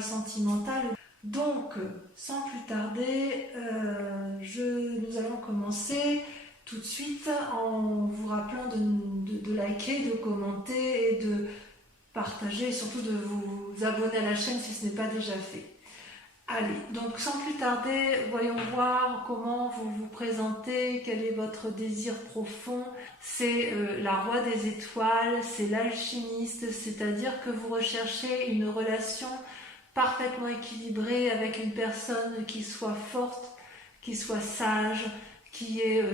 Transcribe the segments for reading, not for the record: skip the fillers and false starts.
sentimental. Donc, sans plus tarder, nous allons commencer tout de suite en vous rappelant de liker, de commenter et de partager et surtout de vous abonner à la chaîne si ce n'est pas déjà fait. Allez, donc sans plus tarder, voyons voir comment vous vous présentez, quel est votre désir profond. C'est la roi des étoiles, c'est l'alchimiste, c'est-à-dire que vous recherchez une relation parfaitement équilibrée avec une personne qui soit forte, qui soit sage, qui ait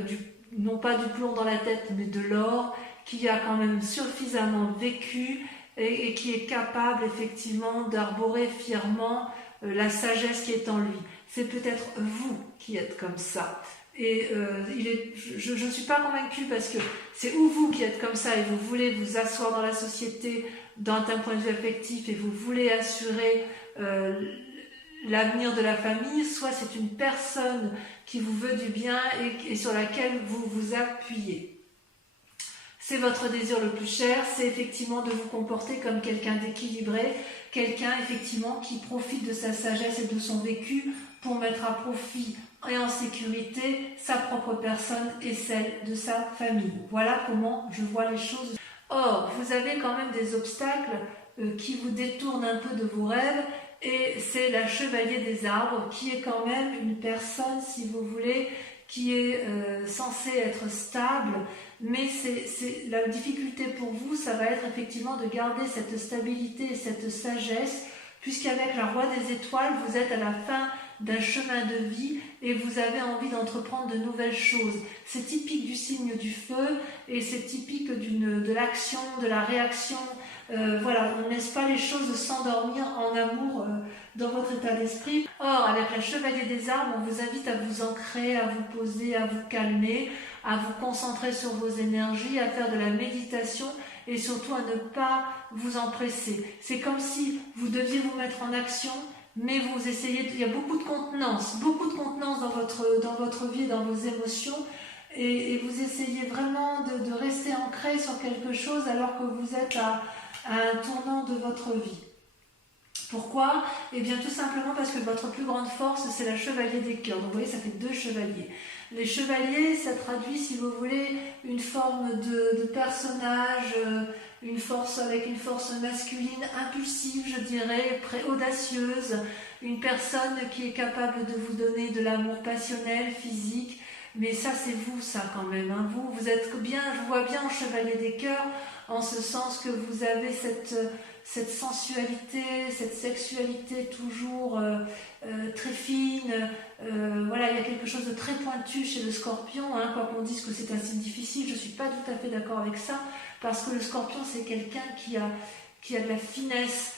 non pas du plomb dans la tête, mais de l'or, qui a quand même suffisamment vécu et qui est capable effectivement d'arborer fièrement la sagesse qui est en lui. C'est peut-être vous qui êtes comme ça. Et je ne suis pas convaincue parce que c'est ou vous qui êtes comme ça et vous voulez vous asseoir dans la société d'un point de vue affectif et vous voulez assurer l'avenir de la famille, soit c'est une personne qui vous veut du bien et sur laquelle vous vous appuyez. C'est votre désir le plus cher, c'est effectivement de vous comporter comme quelqu'un d'équilibré, quelqu'un effectivement qui profite de sa sagesse et de son vécu pour mettre à profit et en sécurité sa propre personne et celle de sa famille. Voilà comment je vois les choses. Or, vous avez quand même des obstacles qui vous détournent un peu de vos rêves et c'est la chevalier des arbres qui est quand même une personne, si vous voulez, qui est censée être stable, mais la difficulté pour vous, ça va être effectivement de garder cette stabilité et cette sagesse, puisqu'avec la roi des étoiles, vous êtes à la fin d'un chemin de vie et vous avez envie d'entreprendre de nouvelles choses. C'est typique du signe du feu et c'est typique de l'action, de la réaction. Voilà, on ne laisse pas les choses s'endormir en amour dans votre état d'esprit. Or, avec la chevalier des arbres, on vous invite à vous ancrer, à vous poser, à vous calmer, à vous concentrer sur vos énergies, à faire de la méditation et surtout à ne pas vous empresser. C'est comme si vous deviez vous mettre en action, mais vous essayez, il y a beaucoup de contenance dans votre vie, dans vos émotions, et vous essayez vraiment de rester ancré sur quelque chose alors que vous êtes à un tournant de votre vie. Pourquoi ? Eh bien tout simplement parce que votre plus grande force, c'est la chevalier des cœurs. Donc vous voyez, ça fait 2 chevaliers. Les chevaliers, ça traduit, si vous voulez, une forme de personnage, avec une force masculine impulsive, je dirais, audacieuse, une personne qui est capable de vous donner de l'amour passionnel, physique, mais ça c'est vous, ça quand même, hein. Vous êtes bien, je vous vois bien en chevalier des cœurs, en ce sens que vous avez cette sensualité, cette sexualité toujours très fine. Voilà, il y a quelque chose de très pointu chez le scorpion, hein, quoi qu'on dise que c'est un signe difficile, je ne suis pas tout à fait d'accord avec ça, parce que le scorpion c'est quelqu'un qui a de la finesse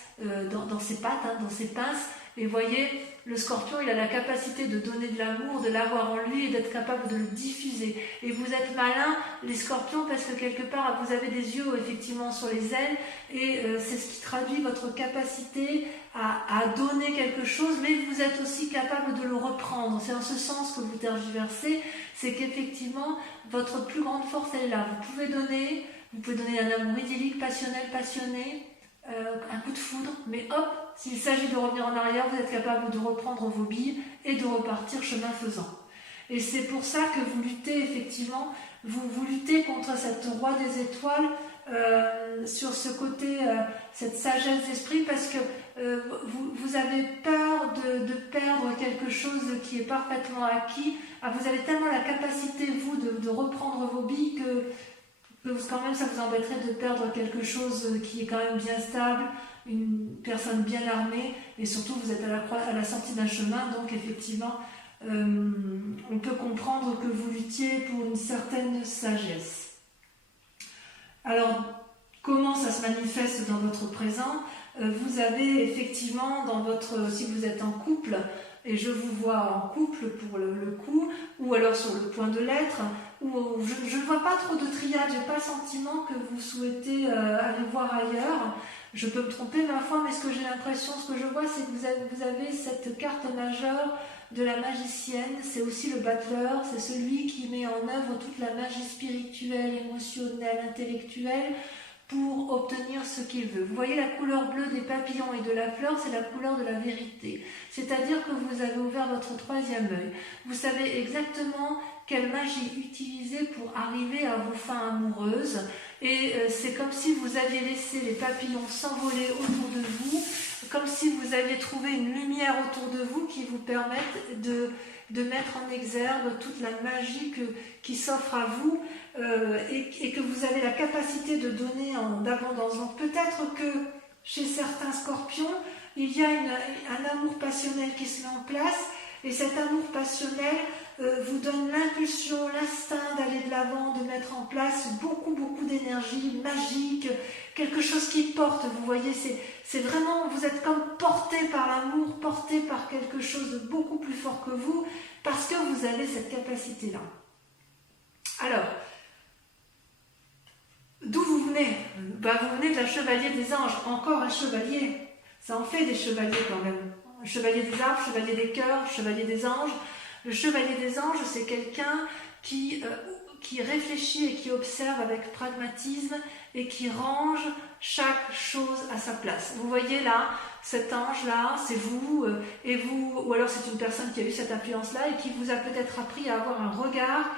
dans ses pattes, hein, dans ses pinces, et vous voyez, le scorpion il a la capacité de donner de l'amour, de l'avoir en lui et d'être capable de le diffuser. Et vous êtes malins, les scorpions, parce que quelque part vous avez des yeux effectivement sur les ailes et c'est ce qui traduit votre capacité à donner quelque chose, mais vous êtes aussi capable de le reprendre. C'est en ce sens que vous tergiversez, c'est qu'effectivement votre plus grande force elle est là. Vous pouvez donner un amour idyllique, passionnel, passionné, un coup de foudre, mais hop, s'il s'agit de revenir en arrière, vous êtes capable de reprendre vos billes et de repartir chemin faisant. Et c'est pour ça que vous luttez effectivement, vous luttez contre cette roi des étoiles sur ce côté, cette sagesse d'esprit, parce que vous avez peur de perdre quelque chose qui est parfaitement acquis. Vous avez tellement la capacité, vous, de reprendre vos billes que quand même ça vous embêterait de perdre quelque chose qui est quand même bien stable, une personne bien armée, et surtout vous êtes à la sortie d'un chemin, donc effectivement on peut comprendre que vous luttiez pour une certaine sagesse. Alors comment ça se manifeste dans votre présent ? Vous avez effectivement si vous êtes en couple, et je vous vois en couple pour le coup, ou alors sur le point de l'être, ou je ne vois pas trop de triade, j'ai pas le sentiment que vous souhaitez aller voir ailleurs. Je peux me tromper ma foi, mais ce que je vois, c'est que vous avez cette carte majeure de la magicienne, c'est aussi le battleur, c'est celui qui met en œuvre toute la magie spirituelle, émotionnelle, intellectuelle, pour obtenir ce qu'il veut. Vous voyez la couleur bleue des papillons et de la fleur, c'est la couleur de la vérité. C'est-à-dire que vous avez ouvert votre troisième œil. Vous savez exactement quelle magie utiliser pour arriver à vos fins amoureuses. Et c'est comme si vous aviez laissé les papillons s'envoler autour de vous, comme si vous aviez trouvé une lumière autour de vous qui vous permette de mettre en exergue toute la magie qui s'offre à vous et que vous avez la capacité de donner en abondance. Donc peut-être que chez certains scorpions, il y a un amour passionnel qui se met en place et cet amour passionnel vous donne l'impulsion, l'instinct d'aller de l'avant, de mettre en place beaucoup d'énergie magique, quelque chose qui porte, vous voyez, c'est vraiment, vous êtes comme porté par l'amour, porté par quelque chose de beaucoup plus fort que vous, parce que vous avez cette capacité-là. Alors, d'où vous venez? Vous venez de la chevalier des anges, encore un chevalier, ça en fait des chevaliers quand même. Chevalier des arbres, chevalier des cœurs, chevalier des anges. Le chevalier des anges, c'est quelqu'un qui réfléchit et qui observe avec pragmatisme et qui range chaque chose à sa place. Vous voyez là, cet ange-là, c'est vous, ou alors c'est une personne qui a eu cette influence-là et qui vous a peut-être appris à avoir un regard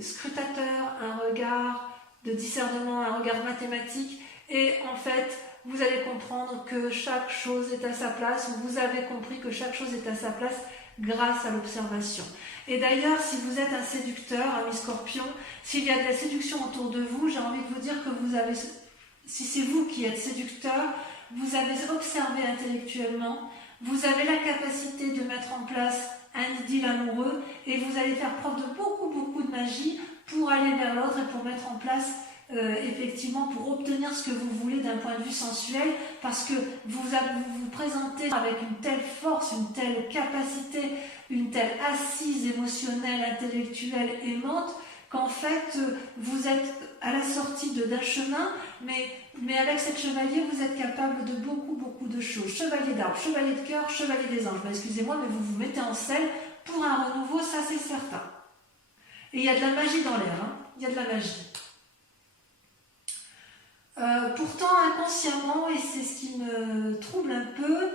scrutateur, un regard de discernement, un regard mathématique, et en fait, vous allez comprendre que chaque chose est à sa place, ou vous avez compris que chaque chose est à sa place grâce à l'observation. Et d'ailleurs, si vous êtes un séducteur, ami Scorpion, s'il y a de la séduction autour de vous, j'ai envie de vous dire que vous avez, si c'est vous qui êtes séducteur, vous avez observé intellectuellement, vous avez la capacité de mettre en place un idylle amoureux et vous allez faire preuve de beaucoup de magie pour aller vers l'autre et pour mettre en place effectivement pour obtenir ce que vous voulez d'un point de vue sensuel, parce que vous vous présentez avec une telle force, une telle capacité, une telle assise émotionnelle, intellectuelle, aimante, qu'en fait vous êtes à la sortie d'un chemin, mais avec cette chevalier vous êtes capable de beaucoup de choses. Chevalier d'arbre, chevalier de cœur, chevalier des anges. Excusez-moi, mais vous vous mettez en selle pour un renouveau, ça c'est certain. Et il y a de la magie dans l'air, hein. Il y a de la magie. Pourtant, inconsciemment, et c'est ce qui me trouble un peu,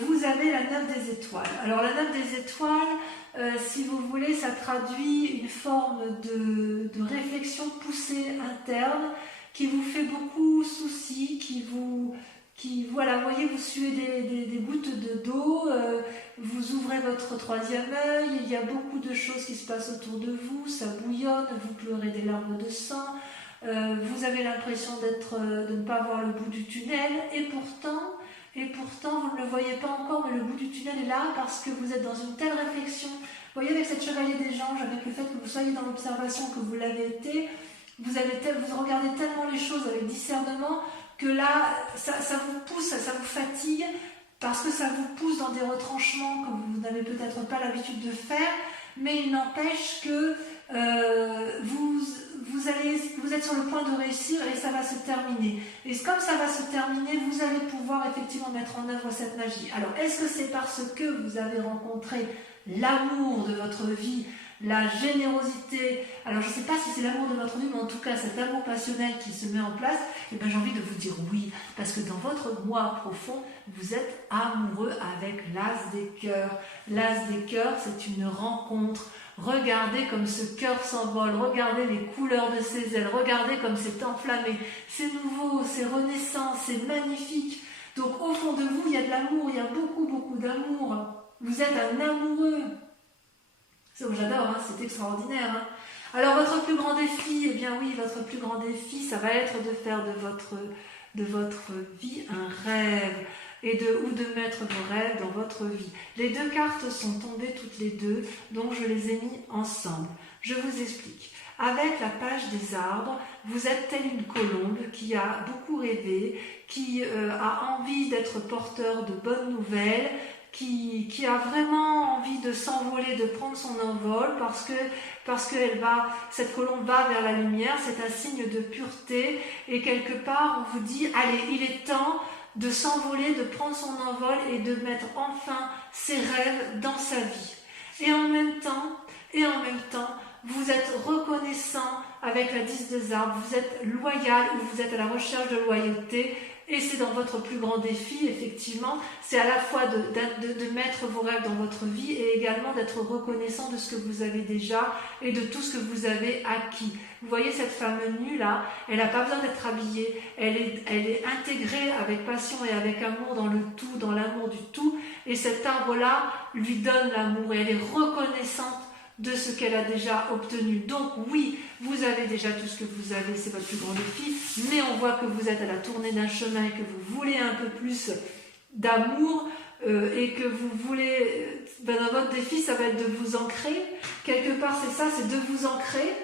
vous avez la 9 des étoiles. Alors la 9 des étoiles, si vous voulez, ça traduit une forme de réflexion poussée interne qui vous fait beaucoup souci, voilà, vous voyez, vous suez des gouttes d'eau, vous ouvrez votre troisième œil, il y a beaucoup de choses qui se passent autour de vous, ça bouillonne, vous pleurez des larmes de sang. Vous avez l'impression de ne pas voir le bout du tunnel et pourtant vous ne le voyez pas encore, mais le bout du tunnel est là parce que vous êtes dans une telle réflexion. Vous voyez, avec cette chevalier des anges, avec le fait que vous soyez dans l'observation, que vous l'avez été, vous regardez tellement les choses avec discernement que là ça vous pousse, ça vous fatigue parce que ça vous pousse dans des retranchements que vous n'avez peut-être pas l'habitude de faire, mais il n'empêche que vous êtes sur le point de réussir et ça va se terminer. Et comme ça va se terminer, vous allez pouvoir effectivement mettre en œuvre cette magie. Alors, est-ce que c'est parce que vous avez rencontré l'amour de votre vie, la générosité? Alors, je ne sais pas si c'est l'amour de votre vie, mais en tout cas, cet amour passionnel qui se met en place, et bien, j'ai envie de vous dire oui, parce que dans votre moi profond, vous êtes amoureux avec l'as des cœurs. L'as des cœurs, c'est une rencontre. Regardez comme ce cœur s'envole, regardez les couleurs de ses ailes, regardez comme c'est enflammé, c'est nouveau, c'est renaissant, c'est magnifique. Donc au fond de vous, il y a de l'amour, il y a beaucoup d'amour. Vous êtes un amoureux. J'adore, hein, c'est extraordinaire. Hein. Alors votre plus grand défi, eh bien oui, votre plus grand défi, ça va être de faire de votre vie un rêve. Ou de mettre vos rêves dans votre vie. Les deux cartes sont tombées toutes les deux, donc je les ai mis ensemble. Je vous explique. Avec la page des arbres, vous êtes telle une colombe qui a beaucoup rêvé, qui a envie d'être porteur de bonnes nouvelles, qui a vraiment envie de s'envoler, de prendre son envol, parce que cette colombe va vers la lumière, c'est un signe de pureté, et quelque part on vous dit, allez, il est temps de s'envoler, de prendre son envol et de mettre enfin ses rêves dans sa vie. Et en même temps, vous êtes reconnaissant avec la 10 des arbres, vous êtes loyal ou vous êtes à la recherche de loyauté. Et c'est dans votre plus grand défi, effectivement, c'est à la fois de mettre vos rêves dans votre vie et également d'être reconnaissant de ce que vous avez déjà et de tout ce que vous avez acquis. Vous voyez cette femme nue là, elle n'a pas besoin d'être habillée, elle est intégrée avec passion et avec amour dans le tout, dans l'amour du tout, et cet arbre-là lui donne l'amour et elle est reconnaissante de ce qu'elle a déjà obtenu. Donc oui, vous avez déjà tout ce que vous avez, c'est votre plus grand défi, mais on voit que vous êtes à la tournée d'un chemin et que vous voulez un peu plus d'amour et que vous voulez, dans votre défi, ça va être de vous ancrer. Quelque part, c'est ça, c'est de vous ancrer,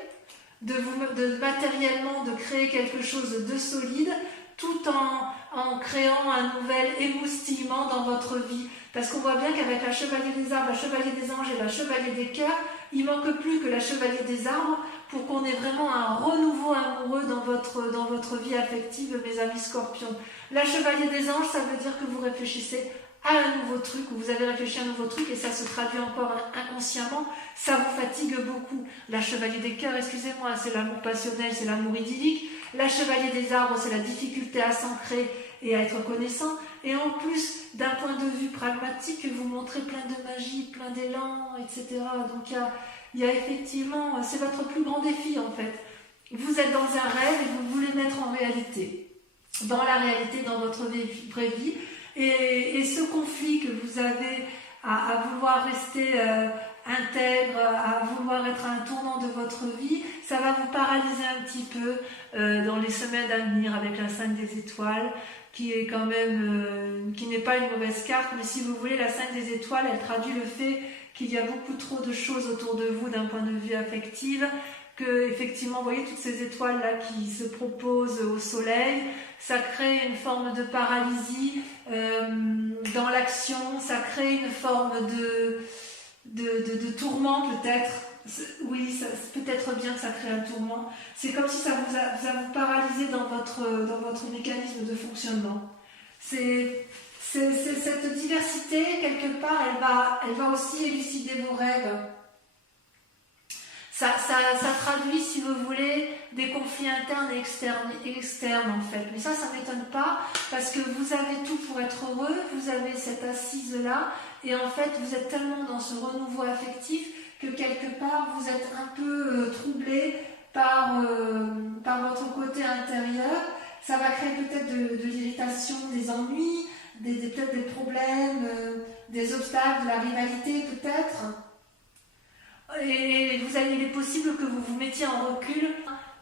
de matériellement, de créer quelque chose de solide, tout en créant un nouvel émoustillement dans votre vie. Parce qu'on voit bien qu'avec la chevalier des arbres, la chevalier des anges et la chevalier des cœurs, il ne manque plus que la chevalier des arbres pour qu'on ait vraiment un renouveau amoureux dans votre vie affective, mes amis scorpions. La chevalier des anges, ça veut dire que vous réfléchissez à un nouveau truc, ou vous avez réfléchi à un nouveau truc et ça se traduit encore inconsciemment, ça vous fatigue beaucoup. La chevalier des cœurs, excusez-moi, c'est l'amour passionnel, c'est l'amour idyllique. La chevalier des arbres, c'est la difficulté à s'ancrer et à être connaissant. Et en plus, d'un point de vue pragmatique, vous montrez plein de magie, plein d'élan, etc. Donc il y a effectivement, c'est votre plus grand défi en fait. Vous êtes dans un rêve et vous voulez mettre en réalité, dans la réalité, dans votre vraie vie. Et ce conflit que vous avez à vouloir rester intègre, à vouloir être à un tournant de votre vie, ça va vous paralyser un petit peu dans les semaines à venir avec la 5 des étoiles, qui est quand même, qui n'est pas une mauvaise carte, mais si vous voulez, la 5 des étoiles, elle traduit le fait qu'il y a beaucoup trop de choses autour de vous d'un point de vue affectif, que effectivement, vous voyez toutes ces étoiles là qui se proposent au soleil, ça crée une forme de paralysie dans l'action, ça crée une forme de tourment peut-être. Oui, c'est peut-être bien que ça crée un tourment. C'est comme si ça vous paralysé dans votre mécanisme de fonctionnement. C'est cette diversité, quelque part, elle va aussi élucider vos rêves. Ça traduit, si vous voulez, des conflits internes et externes en fait. Mais ça ne m'étonne pas parce que vous avez tout pour être heureux, vous avez cette assise-là et en fait, vous êtes tellement dans ce renouveau affectif que quelque part, vous êtes un peu troublé par votre côté intérieur. Ça va créer peut-être de l'irritation, des ennuis, peut-être des problèmes, des obstacles, de la rivalité peut-être. Et il est possible que vous vous mettiez en recul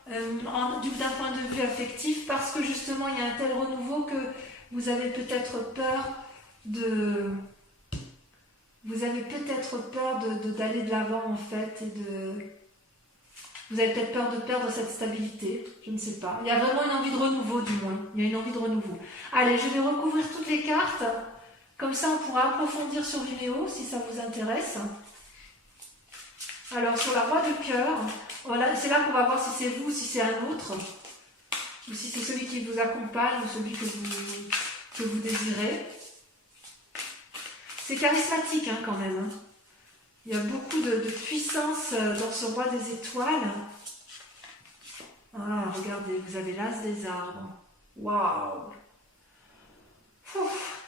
d'un point de vue affectif parce que justement il y a un tel renouveau que vous avez peut-être peur d'aller de l'avant en fait vous avez peut-être peur de perdre cette stabilité, je ne sais pas. Il y a vraiment une envie de renouveau du moins, il y a une envie de renouveau. Allez, je vais recouvrir toutes les cartes, comme ça on pourra approfondir sur Vimeo si ça vous intéresse. Alors sur la roi de cœur, voilà, c'est là qu'on va voir si c'est vous ou si c'est un autre, ou si c'est celui qui vous accompagne ou celui que vous désirez. C'est charismatique hein, quand même. Il y a beaucoup de puissance dans ce roi des étoiles. Ah, regardez, vous avez l'as des arbres. Waouh!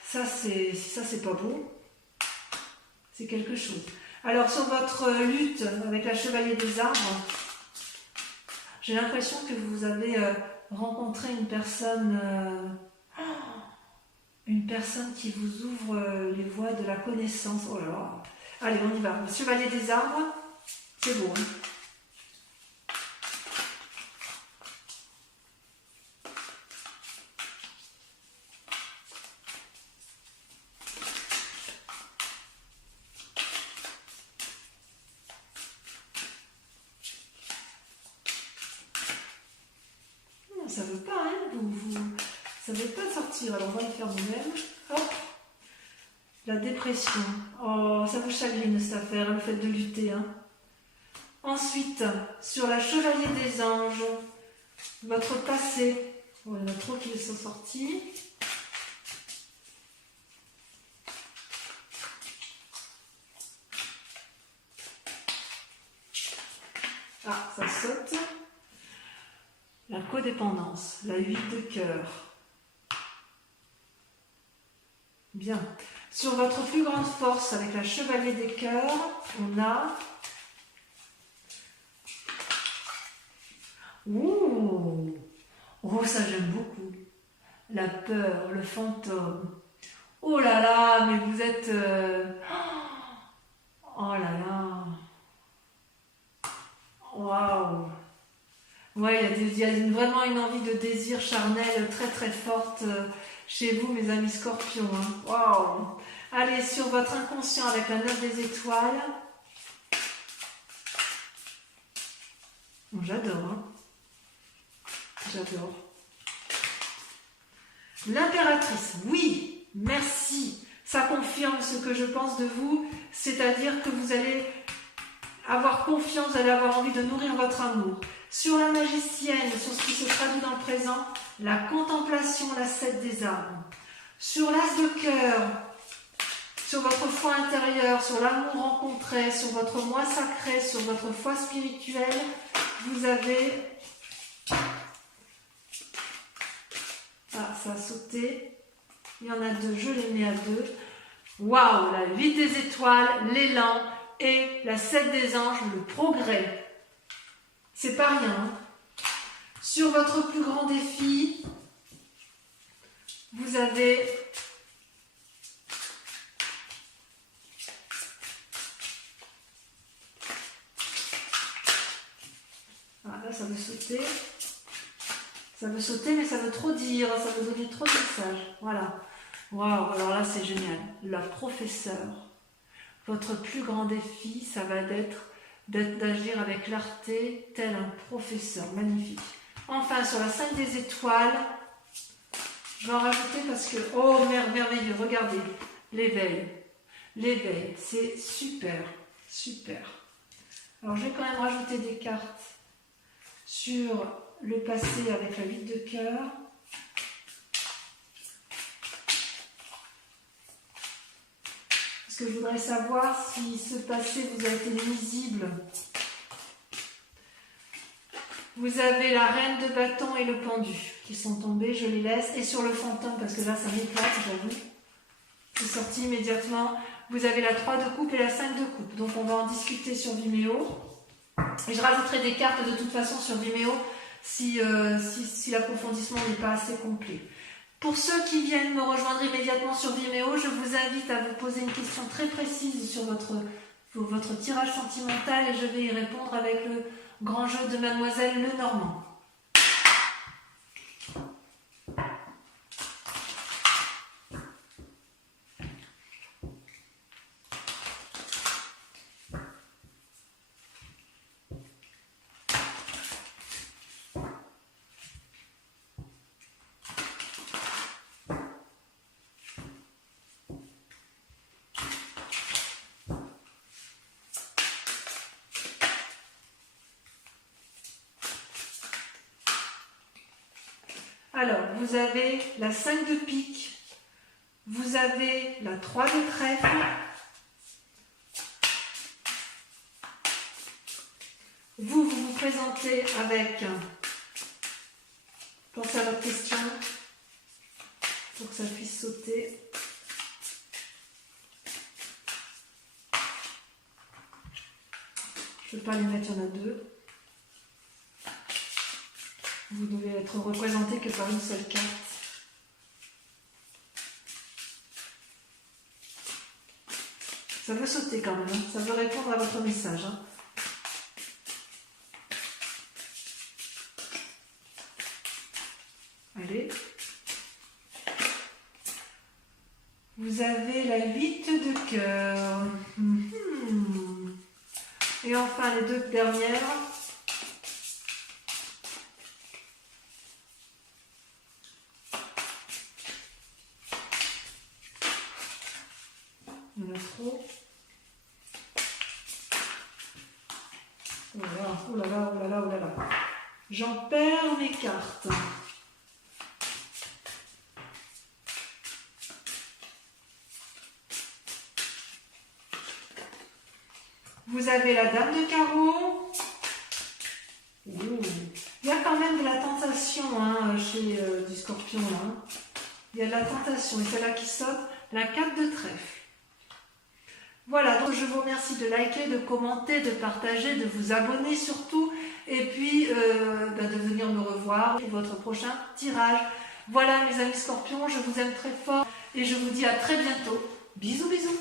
Ça c'est pas beau. C'est quelque chose. Alors sur votre lutte avec la chevalier des arbres, j'ai l'impression que vous avez rencontré une personne qui vous ouvre les voies de la connaissance. Oh là là. Allez, on y va. Le chevalier des arbres, c'est beau. Hein, ça veut pas, hein, ça veut pas sortir. Alors on va le faire nous-mêmes. Hop. La dépression. Oh, ça vous chagrine cette affaire, le fait de lutter. Hein. Ensuite, sur la chevalier des anges, votre passé. Oh, il y en a trop qui sont sortis. saute. La codépendance, la 8 de cœur. Bien. Sur votre plus grande force, avec la chevalier des cœurs, on a... Ouh! Oh, ça j'aime beaucoup. La peur, le fantôme. Oh là là, mais vous êtes... Oh là là. Waouh. Ouais, il y a vraiment une envie de désir charnel très très forte chez vous, mes amis scorpions. Hein. Waouh. Allez, sur votre inconscient avec la 9 des étoiles. Bon, j'adore, hein. J'adore. L'impératrice, oui, merci. Ça confirme ce que je pense de vous, c'est-à-dire que vous allez avoir confiance, vous allez avoir envie de nourrir votre amour. Sur la magicienne, sur ce qui se traduit dans le présent, la contemplation, la 7 des armes. Sur l'as de cœur, sur votre foi intérieure, sur l'amour rencontré, sur votre moi sacré, sur votre foi spirituelle, vous avez... Ah, ça a sauté. Il y en a 2, je les mets à 2. Waouh, la 8 des étoiles, l'élan et la 7 des anges, le progrès. C'est pas rien. Hein. Sur votre plus grand défi, vous avez ah, là, ça veut sauter. Ça veut sauter, mais ça veut trop dire, ça veut donner trop de messages. Voilà. Waouh, alors là, c'est génial. La professeure, votre plus grand défi, ça va être d'agir avec clarté, tel un professeur. Magnifique. Enfin, sur la 5 des étoiles, je vais en rajouter parce que, oh, merveilleux, regardez, l'éveil. L'éveil, c'est super, super. Alors, je vais quand même rajouter des cartes sur le passé avec la 8 de cœur. Parce que je voudrais savoir si ce passé vous a été nuisible. Vous avez la reine de bâton et le pendu qui sont tombés, je les laisse. Et sur le fantôme, parce que là ça m'éclate, j'avoue. C'est sorti immédiatement. Vous avez la 3 de coupe et la 5 de coupe. Donc on va en discuter sur Vimeo. Et je rajouterai des cartes de toute façon sur Vimeo si l'approfondissement n'est pas assez complet. Pour ceux qui viennent me rejoindre immédiatement sur Vimeo, je vous invite à vous poser une question très précise sur votre tirage sentimental et je vais y répondre avec le grand jeu de Mademoiselle Lenormand. Alors, vous avez la 5 de pique, vous avez la 3 de trèfle, vous vous présentez avec, pensez à votre question, pour que ça puisse sauter. Je ne peux pas les mettre, il y en a 2. Vous devez être représenté que par une seule carte. Ça veut sauter quand même, hein. Ça veut répondre à votre message. Hein. Allez. Vous avez la 8 de cœur. Et enfin les 2 dernières. Il y en a trop. Oh là là, oh là là, oh là là, oh là là. J'en perds mes cartes. Vous avez la dame de carreau, tentation hein, chez du scorpion. Hein. Il y a de la tentation et c'est là qui saute la 4 de trèfle. Voilà, donc je vous remercie de liker, de commenter, de partager, de vous abonner surtout et puis de venir me revoir pour votre prochain tirage. Voilà mes amis scorpions, je vous aime très fort et je vous dis à très bientôt. Bisous bisous.